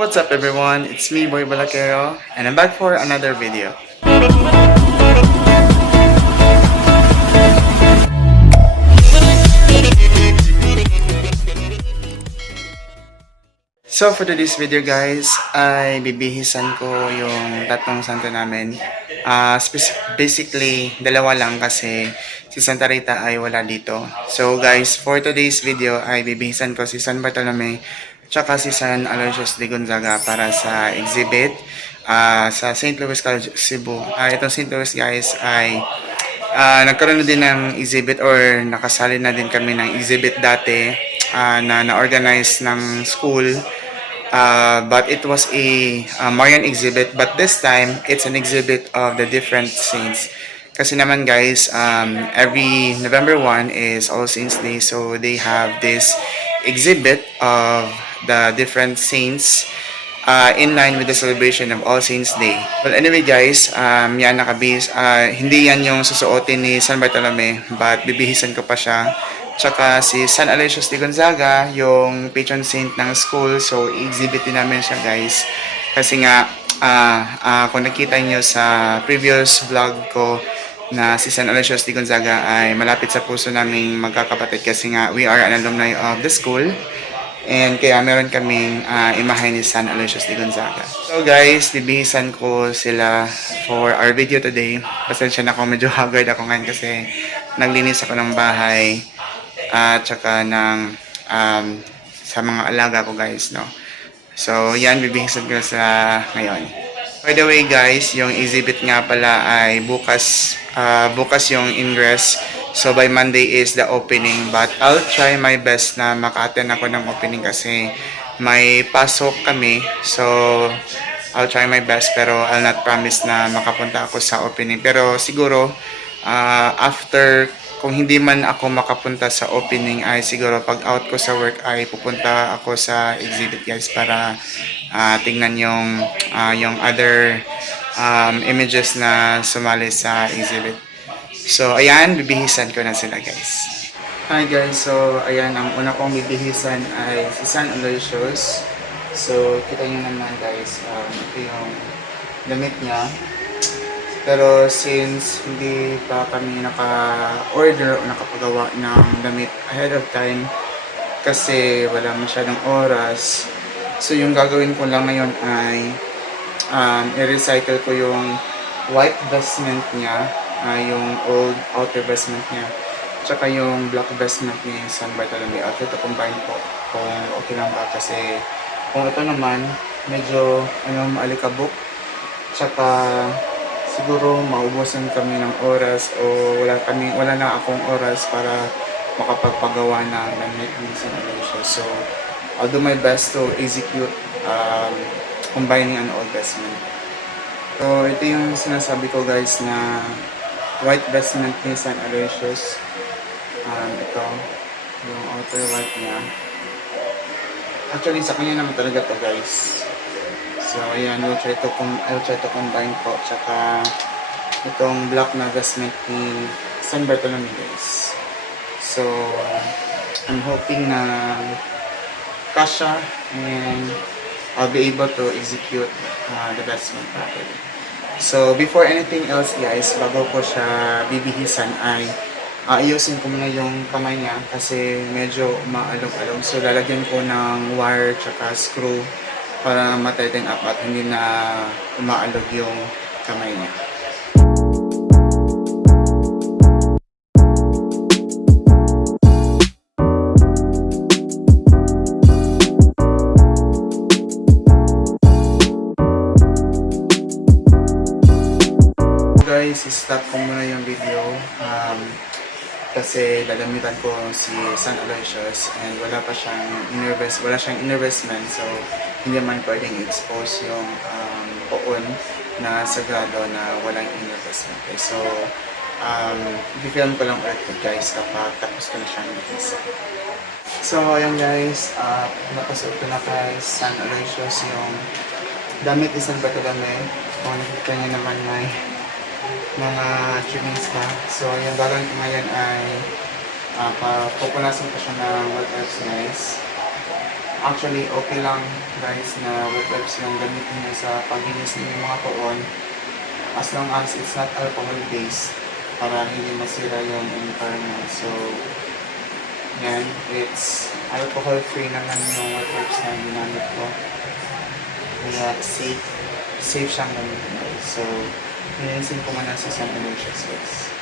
What's up everyone? It's me, Boy Balakero, and I'm back for another video. So for today's video guys, ay bibihisan ko yung tatlong santo namin. Spec- basically, dalawa lang kasi si Santa Rita ay wala dito. So guys, for today's video ay bibihisan ko si San Bartolome tsaka si San Aloysius de Gonzaga para sa exhibit ah, sa St. Louis College, Cebu. Ah, itong St. Louis guys ay Ah, nagkaroon na din ng exhibit or nakasali na din kami ng exhibit dati ah, na na-organize ng school. Ah, but it was a ah, Marian exhibit but this time it's an exhibit of the different saints. Kasi naman guys, um, every November 1 is All Saints Day so they have this exhibit of the different saints uh, in line with the celebration of All Saints Day. Well, anyway guys, um, yan nakabis. Uh, hindi yan yung susuotin ni San Bartolome, but bibihisan ko pa siya. Tsaka si San Aloysius de Gonzaga, yung patron saint ng school. So, i-exhibit din namin siya guys. Kasi nga, ah ah, kung nakita nyo sa previous vlog ko, na si San Aloysius de Gonzaga ay malapit sa puso naming magkakapatid kasi nga we are an alumni of the school. And kaya meron kaming ah, imahe ni San Aloysius de Gonzaga. So guys, bibihisan ko sila for our video today. Pasensya na ako, medyo haggard ako ngayon kasi naglinis ako ng bahay at saka ng um, sa mga alaga ko guys, no. So yan, bibihisan ko sila ngayon. By the way guys, yung exhibit nga pala ay bukas ah, bukas yung ingress. So by Monday is the opening but I'll try my best na maka-attend ako ng opening kasi may pasok kami. So I'll try my best pero I'll not promise na makapunta ako sa opening. Pero siguro ah, after kung hindi man ako makapunta sa opening ay siguro pag out ko sa work ay pupunta ako sa exhibit guys para ah, tingnan yung ah, yung other um, images na sumali sa exhibit. So ayan, bibihisan ko na sila guys. Hi guys, so ayan, ang una kong bibihisan ay si San Aloysius. So kita nyo naman guys, um, ito yung damit niya. Pero since hindi pa kami naka-order o nakapagawa ng damit ahead of time kasi wala masyadong oras. So yung gagawin ko lang ngayon ay um, i-recycle ko yung white vestment niya, ah, yung old outer vestment niya, tsaka yung black vestment ni San Bartolome. At ito combine ko kung okay lang ba kasi kung ito naman medyo ano maalikabok tsaka siguro maubusan kami ng oras o wala kami wala na akong oras para makapagpagawa ng damit ni San. So, I'll do my best to execute um, combining an old vestment. So, ito yung sinasabi ko guys na white vestment ni San Aloysius. Um, ito, yung outer white niya. Actually, sa kanya naman talaga to guys. So, ayan, we'll try to, I'll try to combine po. Tsaka, itong black na vestment ni San Bartolome guys. So, I'm hoping na kasha and I'll be able to execute uh, the vestment properly. So, before anything else guys, bago ko siya bibihisan ay aayusin ko muna yung kamay niya kasi medyo maalog-alog. So, lalagyan ko ng wire tsaka screw para matighten up at hindi na umaalog yung kamay niya. Guys, stop ko muna yung video um, kasi dadamitan ko si San Aloysius and wala pa siyang invest wala siyang investment so hindi man pwedeng expose yung um, poon na sagrado na walang investment eh. so um, i-film ko lang ulit guys kapag tapos ko na siyang i-isa so ayan guys uh, napasuot ko na kay San Aloysius yung damit. Ni San Bartolome kung nakikita naman may mga tunings na. So, yung gagawin ko ngayon ay uh, pupunasan ko siya ng wet wipes guys. Actually, okay lang guys na wet wipes yung gamitin nyo sa paglinis ng mga tuon as long as it's not alcohol based para hindi masira yung environment. So, yan, it's alcohol free naman yung wet wipes na ginamit ko. Kaya safe, safe siyang gamitin guys. So, nilisin ko muna sa San Aloysius guys.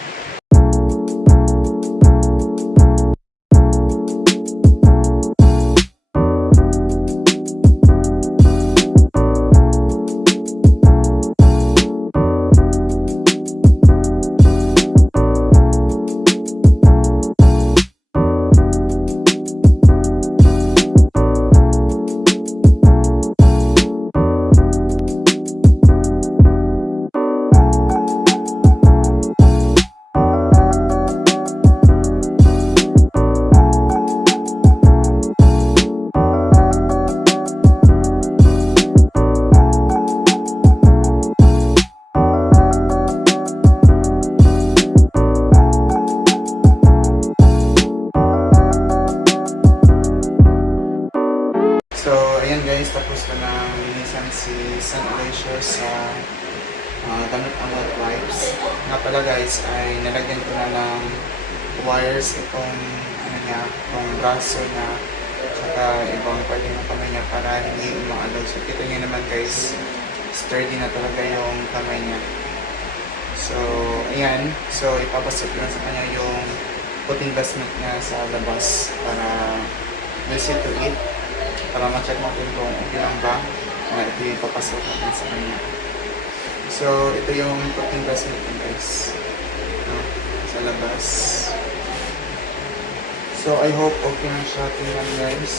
Ng wires itong ano niya, itong braso niya saka ibang parte ng kamay niya para hindi umaalaw. So, kita niyo naman guys, sturdy na talaga yung kamay niya. So, ayan. So, ipapasok na sa kanya yung puting basement niya sa labas para easy to eat para ma-check natin kung okay lang ba na ito yung papasok natin sa kanya. So, ito yung cooking basket natin guys. Sa labas. So, I hope okay na siya tingnan guys.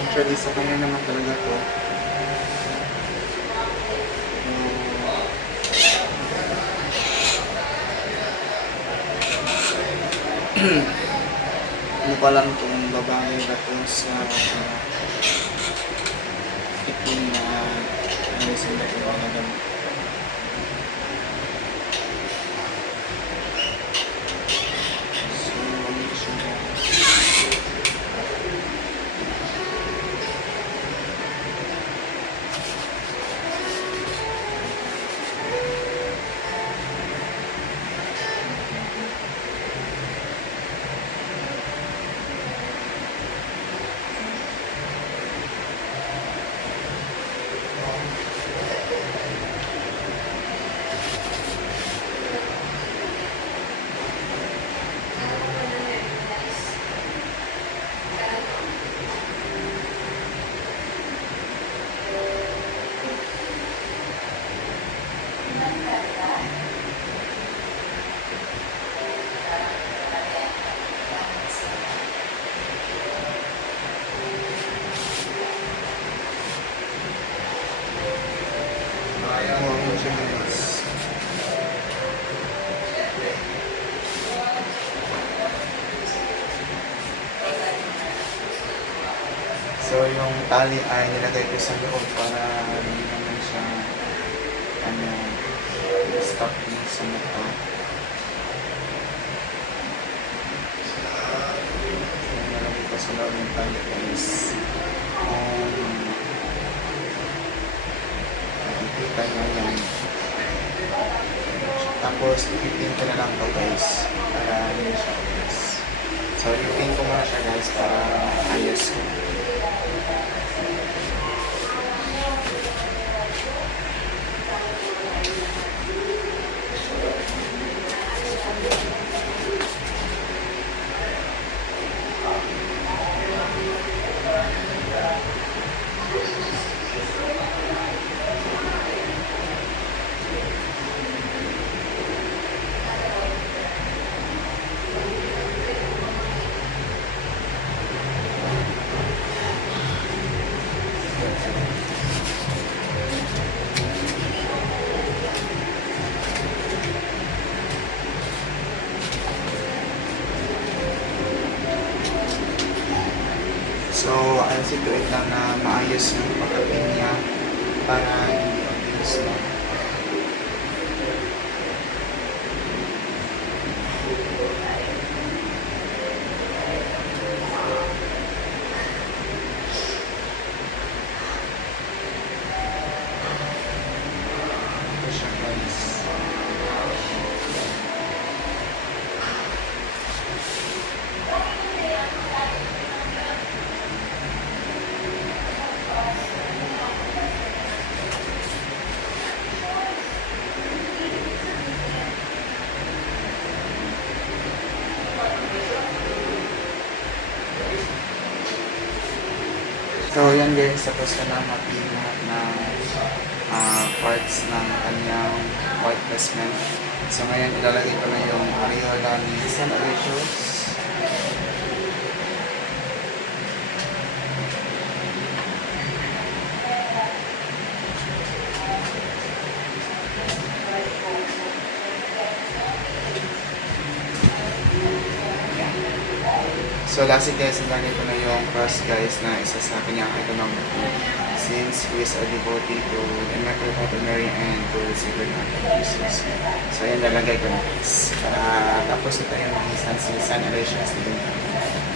Actually, sa kanya naman talaga to. Ano pa lang kung babae ba to sa uh, itim na ano sa mga gamit. So, ano siya? Wow, siya guys. So yung tali ay nilagay ko sa loob para hindi naman siya ano din sa mata. So, nilagay ko sa loob ng tali guys. Um, Nakikita nyo yan. Tapos, ipipin ko na lang to guys. Para. So, ipipin ko muna siya guys para ayos ko. So, wait lang na maayos yung pagkating niya para hindi obvious no? Ito siya guys. So, yan guys, tapos na mapin lahat ng ah, parts ng kanyang white basement. So, ngayon, ilalagay ko na yung areola ni San Aloysius. So last guys, nilagay ko na yung cross guys na isa sa kanyang economic since he is a devotee to Immaculate Mary and to the Sacred Heart of Jesus. So yan nalagay ko na guys. Para tapos na tayo isang si San Aloysius din. So,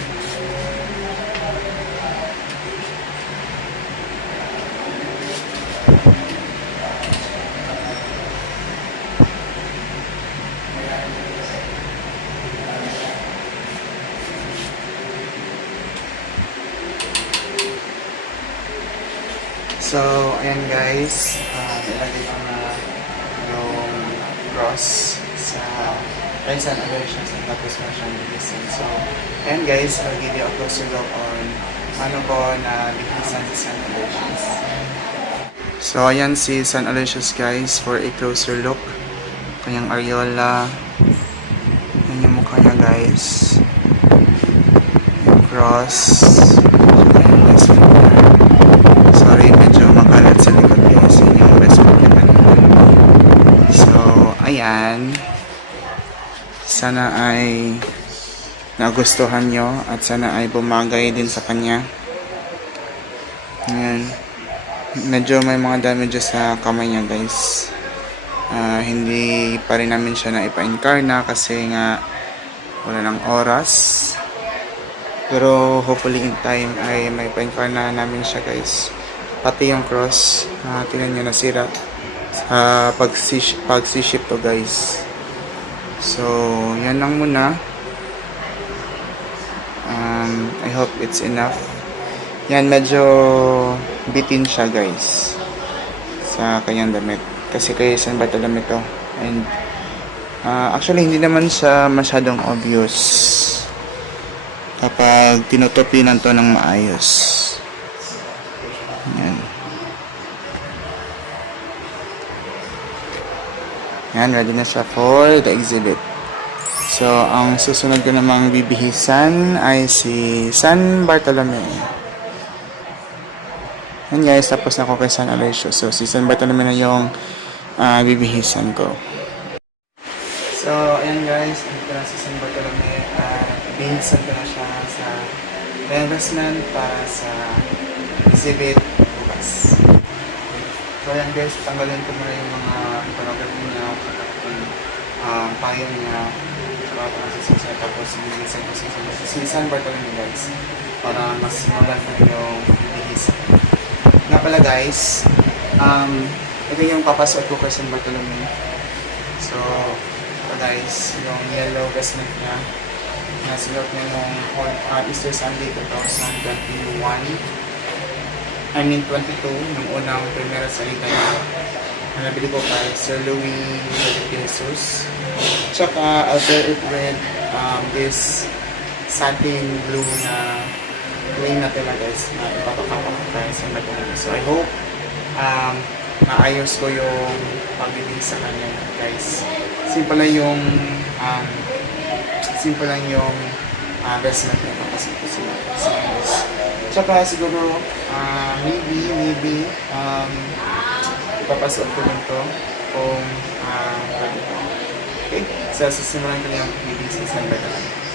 ayan guys, uh, nilagay ko na yung cross sa San Aloysius at tapos na siyang bilisan. So, ayan guys, I'll give you a closer look on ano ko na bilisan si San Aloysius. So, ayan si San Aloysius guys for a closer look. Kanyang areola. Ayan yung mukha niya guys. Yung cross. Ayan guys, Sorry, medyo makalat sa likod guys. Yun yung best friend niya kanina. So, ayan. Sana ay nagustuhan nyo at sana ay bumagay din sa kanya. Ayan. Medyo may mga damages sa kamay niya guys. Ah, hindi pa rin namin siya na ipa-incarna kasi nga wala ng oras. Pero hopefully in time ay may pa-incarna namin siya guys. Pati yung cross, uh, tinan nyo nasira sa pag-ship pag to guys. So, yan lang muna. Um, I hope it's enough. Yan, medyo bitin siya guys sa kanyang damit. Kasi kay San Bartolome to. And uh, actually, hindi naman siya masyadong obvious kapag tinutupinan to ng maayos. Yan. Yan, ready na siya for the exhibit. So, ang susunod ko namang bibihisan ay si San Bartolome. Yan guys, tapos na ako kay San Aloysius. So, si San Bartolome na yung ah, bibihisan ko. So, ayan guys, dito na si San Bartolome. Uh, bihisan ko na siya sa investment para sa exhibit bukas. So, ayan guys, tanggalin ko muna yung mga photography niya, yung um, payo niya, saka para sa sisa, tapos bibihisan ko si, si San Bartolome guys, para mas maganda yung bibihisan. Nga pala guys, um, ito yung papasok ko kay San Bartolome. So, ito guys, yung yellow vestment niya. Nasulot niya nung uh, Easter Sunday 2021. I mean 22, yung unang primera salita niya. Na nabili ko kay Sir Louis Jesus. Tsaka, pair it with um, this satin blue na plain na tela guys na ipapakapak ko kay San Bartolome. So, I hope um, maayos ko yung pagbibig sa kanya guys. Simple lang yung um, simple lang yung uh, vestment na kapasok ko sila sa guys. Tsaka siguro uh, maybe, maybe um, ipapasok ko rin to kung uh, pwede ko. Okay, so susimulan ko yung pagbibig sa San Bartolome.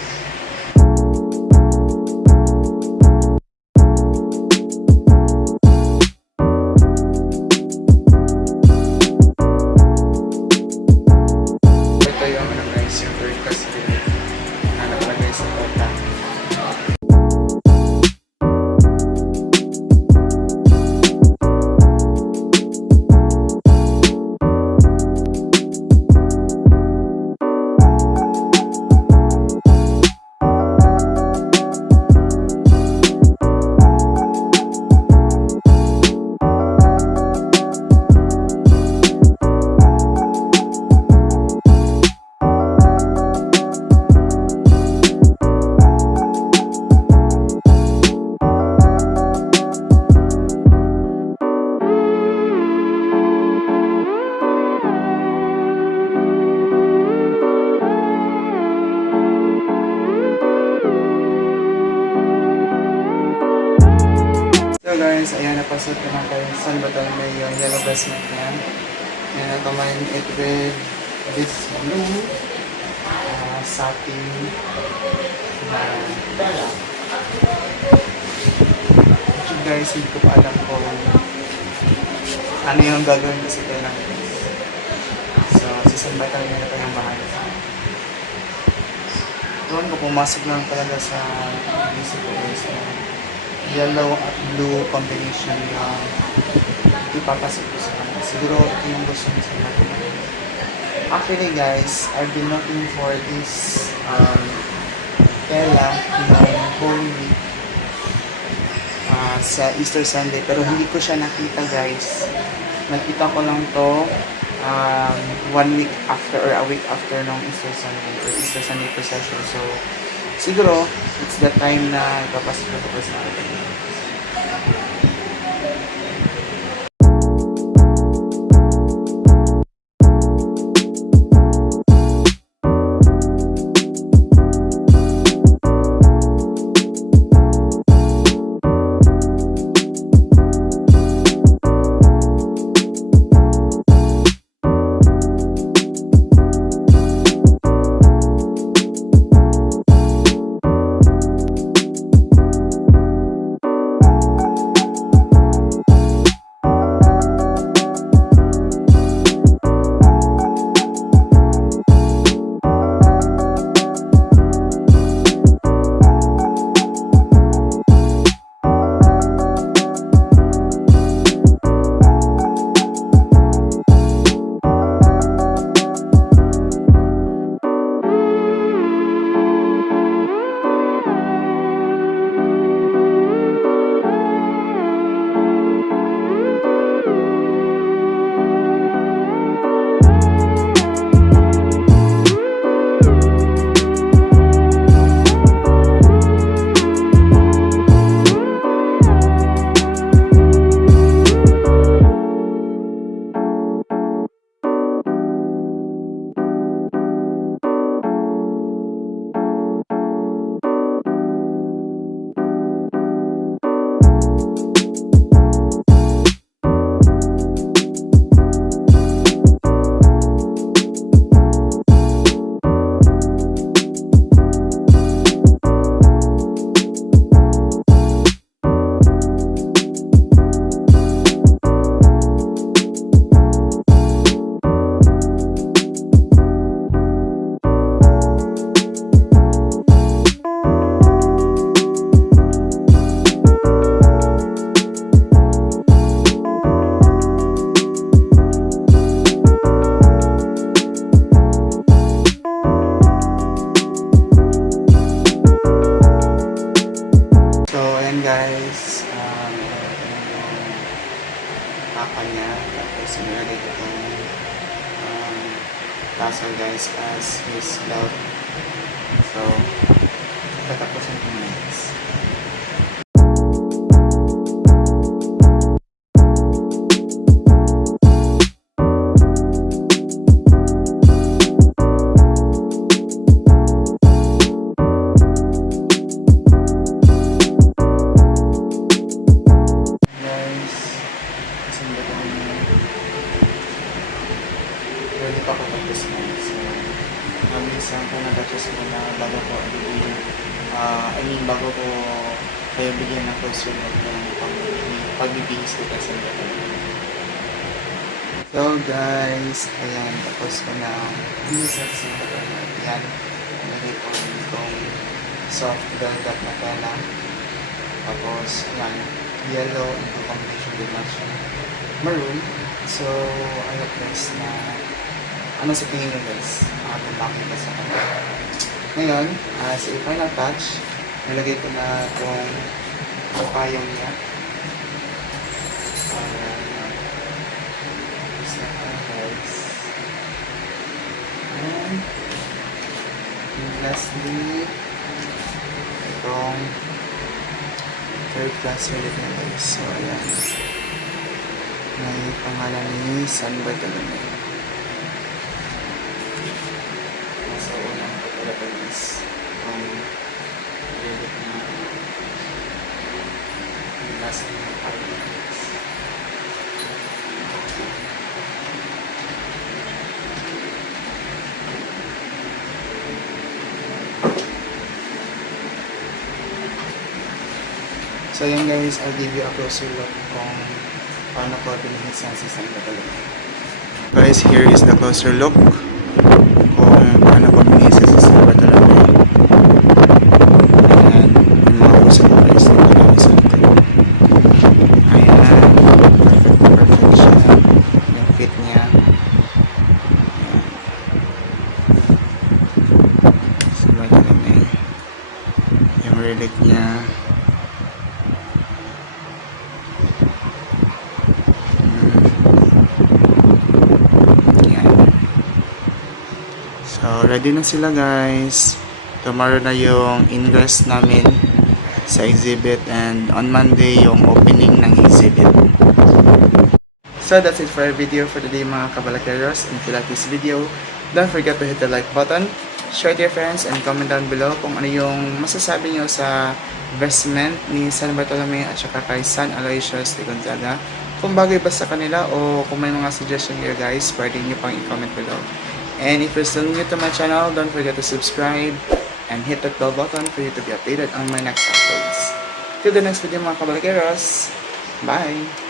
Yung gagawin ko sa tela. So, si San Bartolome na bahala sa akin. Doon ko pumasok lang talaga sa isip ko is yellow at blue combination yung ipapasok ko sa kanya. Siguro ito yung gusto niya sa mga Actually guys, I've been looking for this um, tela ng Holy Week uh, sa Easter Sunday pero hindi ko siya nakita guys. Nakita ko lang to um, one week after or a week after ng Easter Sunday or Easter Sunday procession. So, siguro, it's the time na ipapasok ko sa akin. Nilagay ko itong um, tassel guys as his belt. So, tatapusin ko na Ready pa ako tapos na. So, mabilisan ko na tapos muna bago ko ibigay. ah I mean, bago ko kayo bigyan ng consumer ng pag- pagbibihis ko kasi So guys, ayan, tapos ko na binisat sa mga Ayan, nilagay ko itong soft velvet na tela. Tapos, ayan, yellow into combination with match maroon. So, I guys na ano sa tingin nyo guys, uh, kung bakit sa kanila. Ngayon, as a final touch, nilagay ko na itong papayong niya. Uh, uh, and lastly, itong third class ulit na guys. So, ayan. May pangalan ni San Bartolome. Nasa unang patulad guys. Ang ulit na yung last na pangalan guys. So yan guys, I'll give you a closer look kung paano ko binihisan si San Bartolome. Guys, here is the closer look kung paano ko binihisan si San Bartolome. Ayan, yung mga puso ko guys, dito lang sa likod. Ayan, perfect na perfect siya. Yung fit niya. Ayan. San Bartolome. Yung relic niya. Yan. So, ready na sila guys. Tomorrow na yung ingress namin sa exhibit and on Monday yung opening ng exhibit. So, that's it for our video for today mga kabalakeros. And if you like this video, don't forget to hit the like button, share to your friends, and comment down below kung ano yung masasabi nyo sa investment ni San Bartolome at saka kay San Aloysius de Gonzaga. Kung bagay ba sa kanila o kung may mga suggestion kayo guys, pwede nyo pang i-comment below. And if you're still new to my channel, don't forget to subscribe and hit that bell button for you to be updated on my next uploads. Till the next video mga kabalakeros, bye!